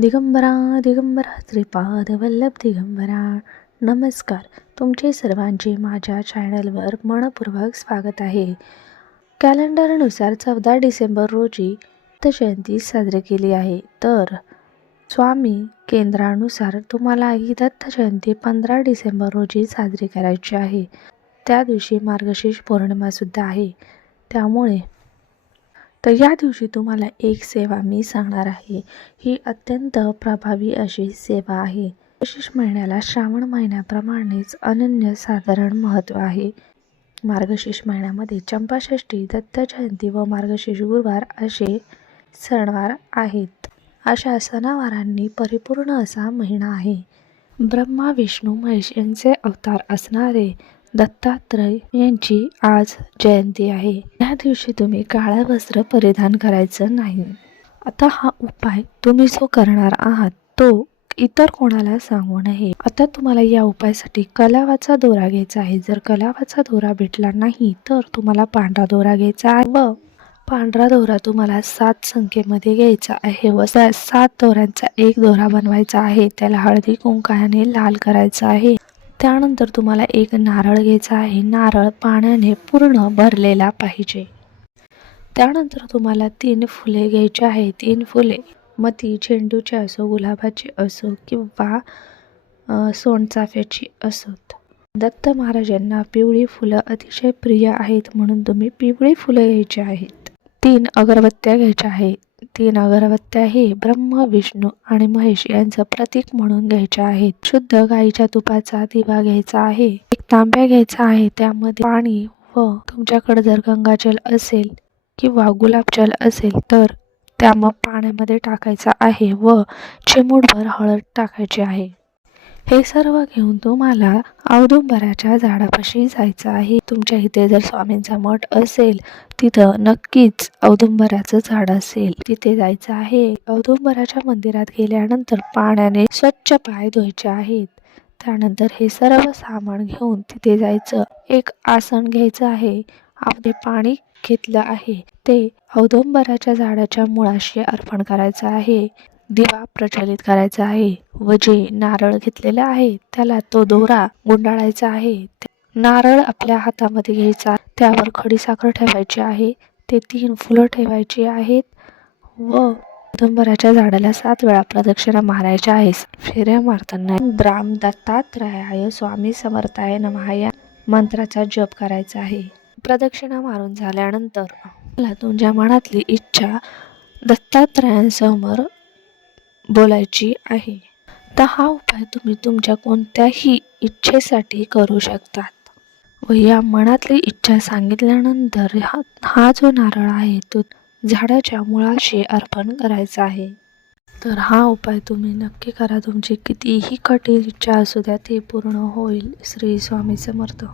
दिगंबरा दिगंबरा श्रीपाद वल्लभ दिगंबरा. नमस्कार. तुमचे सर्वांचे माझ्या चॅनलवर मनपूर्वक स्वागत आहे. कॅलेंडरनुसार चौदा डिसेंबर रोजी दत्त जयंती साजरी केली आहे. तर स्वामी केंद्रानुसार तुम्हाला ही दत्त जयंती पंधरा डिसेंबर रोजी साजरी करायची आहे. त्या दिवशी मार्गशीर्ष पौर्णिमासुद्धा आहे. त्यामुळे तर या दिवशी तुम्हाला एक सेवा मी सांगणार आहे. ही अत्यंत प्रभावी अशी सेवा आहे. विशेष महिन्याला श्रावण महिन्याप्रमाणेच अनन्य साधारण महत्त्व आहे. मार्गशीर्ष महिन्यामध्ये चंपाषष्ठी दत्त जयंती व मार्गशीर्ष गुरुवार असे सणवार आहेत. अशा सणावारांनी परिपूर्ण असा महिना आहे. ब्रह्मा विष्णू महेश यांचे अवतार असणारे दत्तात्रय यांची आज जयंती आहे. या दिवशी तुम्ही काळं वस्त्र परिधान करायचं नाही. आता हा उपाय तुम्ही जो करणार आहात तो इतर कोणाला सांगू नये. आता तुम्हाला या उपायासाठी कलावाचा दोरा घ्यायचा आहे. जर कलावाचा दोरा भेटला नाही तर तुम्हाला पांढरा दोरा घ्यायचा आहे व पांढरा दोरा तुम्हाला सात संख्येमध्ये घ्यायचा आहे व सात दोऱ्यांचा एक दोरा बनवायचा आहे. त्याला हळदी कुंकाने लाल करायचा आहे. त्यानंतर तुम्हाला एक नारळ घ्यायचा आहे. नारळ पाण्याने पूर्ण भरलेला पाहिजे. त्यानंतर तुम्हाला तीन फुले घ्यायची आहे तीन फुले मग ती झेंडूची असो गुलाबाची असो किंवा सोनचाफ्याची असोत. दत्त महाराजांना पिवळी फुलं अतिशय प्रिय आहेत म्हणून तुम्ही पिवळी फुलं घ्यायची आहेत. तीन अगरबत्त्या घ्यायच्या आहे. तीन अगरबत्त्या हे ब्रह्म विष्णू आणि महेश यांचं प्रतीक म्हणून घ्यायच्या आहेत. शुद्ध गाईच्या तुपाचा दिवा घ्यायचा आहे. एक तांब्या घ्यायचा आहे. त्यामध्ये पाणी व तुमच्याकडे जर गंगाजल असेल किंवा गुलाबजल असेल तर त्या मग पाण्यामध्ये टाकायचा आहे व चिमूटभर हळद टाकायची आहे. हे सर्व घेऊन तुम्हाला औदुंबराच्या झाडापाशी जायचं आहे. तुमच्या इथे जर स्वामींचा मठ असेल तिथं नक्कीच औदुंबराचं झाड असेल. तिथे जायचं आहे. औदुंबराच्या मंदिरात गेल्यानंतर पाण्याने स्वच्छ पाय धुवायचे आहेत. त्यानंतर हे सर्व सामान घेऊन तिथे जायचं. एक आसन घ्यायचं आहे. आपले पाणी घेतलं आहे. ते औदुंबराच्या झाडाच्या मुळाशी अर्पण करायचं आहे. दिवा प्रज्वलित करायचा आहे व जे नारळ घेतलेले आहे त्याला तो दोरा गुंडाळायचा आहे. नारळ आपल्या हातामध्ये घ्यायचा त्यावर खडीसाखर ठेवायची आहे ते तीन फुलं ठेवायची आहेत व औदुंबराच्या झाडाला सात वेळा प्रदक्षिणा मारायच्या आहेस फेऱ्या मारताना ब्राम दत्तात्रयाय स्वामी समर्थाय नमः या मंत्राचा जप करायचा आहे. प्रदक्षिणा मारून झाल्यानंतर मला तुमच्या मनातली इच्छा दत्तात्रयांसमोर बोलायची आहे. तर हा उपाय तुम्ही तुमच्या कोणत्याही इच्छेसाठी करू शकतात. व या मनातली इच्छा सांगितल्यानंतर हा हा जो नारळ आहे तो झाडाच्या मुळाशी अर्पण करायचा आहे. तर हा उपाय तुम्ही नक्की करा. तुमची कितीही कठीण इच्छा असू द्या ते पूर्ण होईल. श्री स्वामी समर्थ.